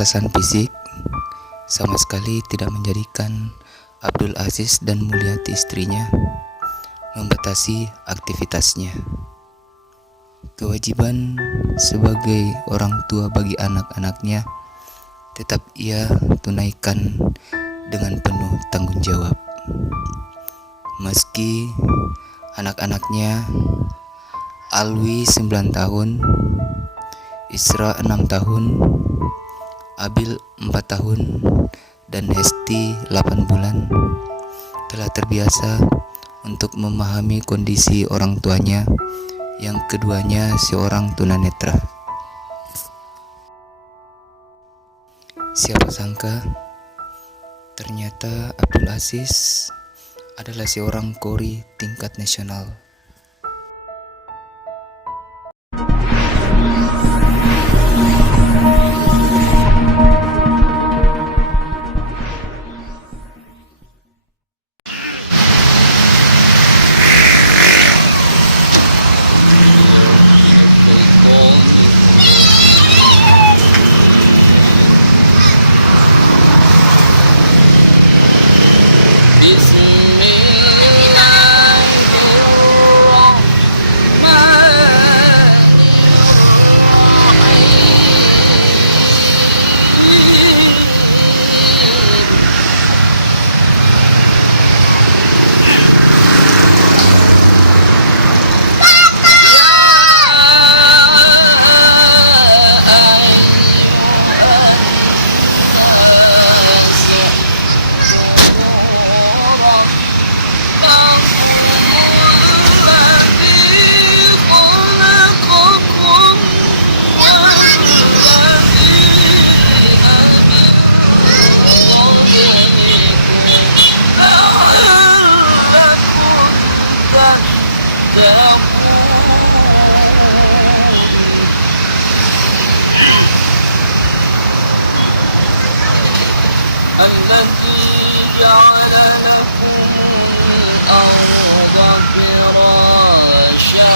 keterbatasan fisik sama sekali tidak menjadikan Abdul Aziz dan Mulyati istrinya membatasi aktivitasnya. Kewajiban sebagai orang tua bagi anak-anaknya tetap ia tunaikan dengan penuh tanggung jawab. Meski anak-anaknya Alwi 9 tahun, Isra 6 tahun, Abil 4 tahun, dan Hesti 8 bulan telah terbiasa untuk memahami kondisi orang tuanya yang keduanya seorang tunanetra. Siapa sangka ternyata Abdul Aziz adalah seorang kori tingkat nasional. الذي جعل لكم الأرض فراشا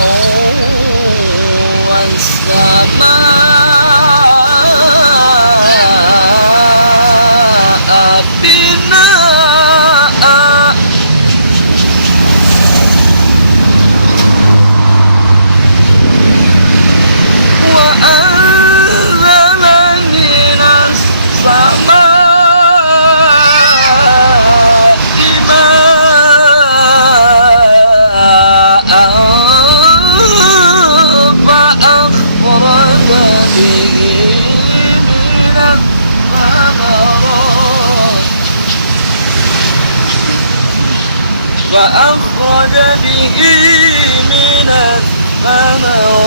والسماء بناء وأنزل من السماء فأخرج به من الثمرات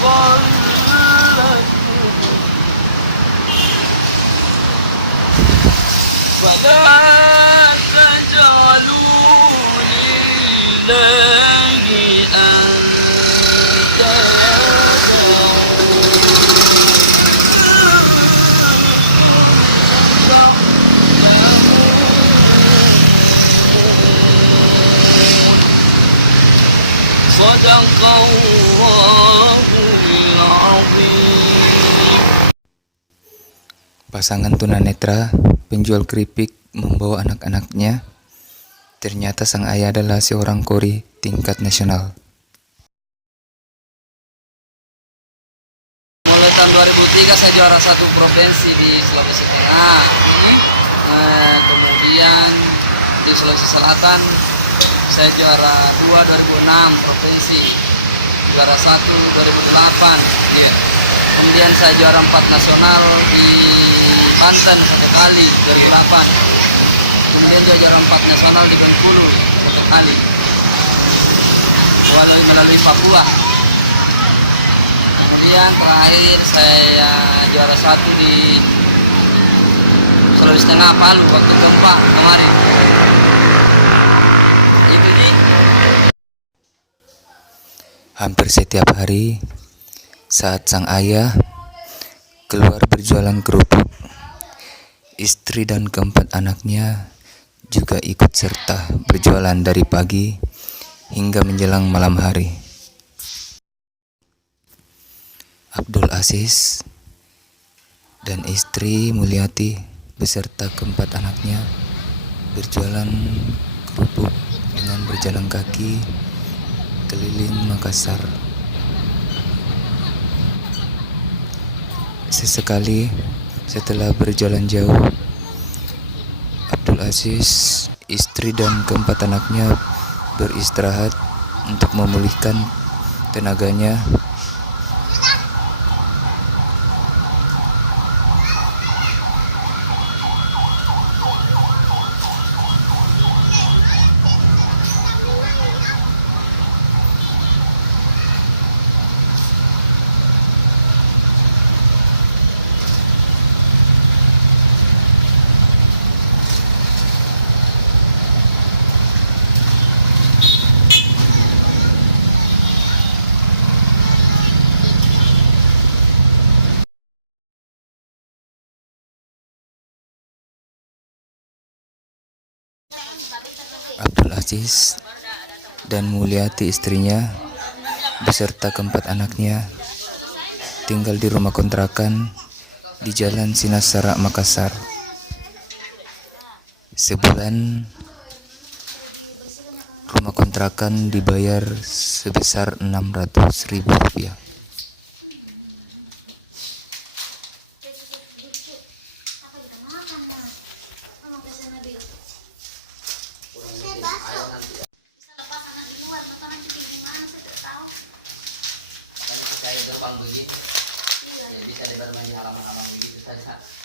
رزقا لكم فلا تجعلوا لله Pasangan tunanetra penjual keripik membawa anak-anaknya. Ternyata sang ayah adalah seorang kori tingkat nasional. Mulai tahun 2003 saya juara 1 provinsi di Sulawesi Tengah. Kemudian di Sulawesi Selatan saya juara 2 2006 provinsi, juara 1 2008. Kemudian saya juara 4 nasional di Banten 1 kali 2008. Kemudian juga juara 4 nasional di Bengkulu 1 kali. Melalui Papua. Kemudian terakhir saya juara 1 di Sulawesi Tengah Palu waktu gempa kemarin. Itu di Hampir setiap hari saat sang ayah keluar berjualan kerupuk, istri dan keempat anaknya juga ikut serta berjualan dari pagi hingga menjelang malam hari. Abdul Aziz dan istri Mulyati beserta keempat anaknya berjualan kerupuk dengan berjalan kaki keliling Makassar. Sesekali setelah berjalan jauh, Abdul Aziz, istri dan keempat anaknya beristirahat untuk memulihkan tenaganya. Abdul Aziz dan Mulyati istrinya beserta keempat anaknya tinggal di rumah kontrakan di Jalan Sinasara, Makassar. Sebulan rumah kontrakan dibayar sebesar 600.000 rupiah. Kan kayak gerbang begini, ya bisa di bermain di halaman-halaman begitu saja.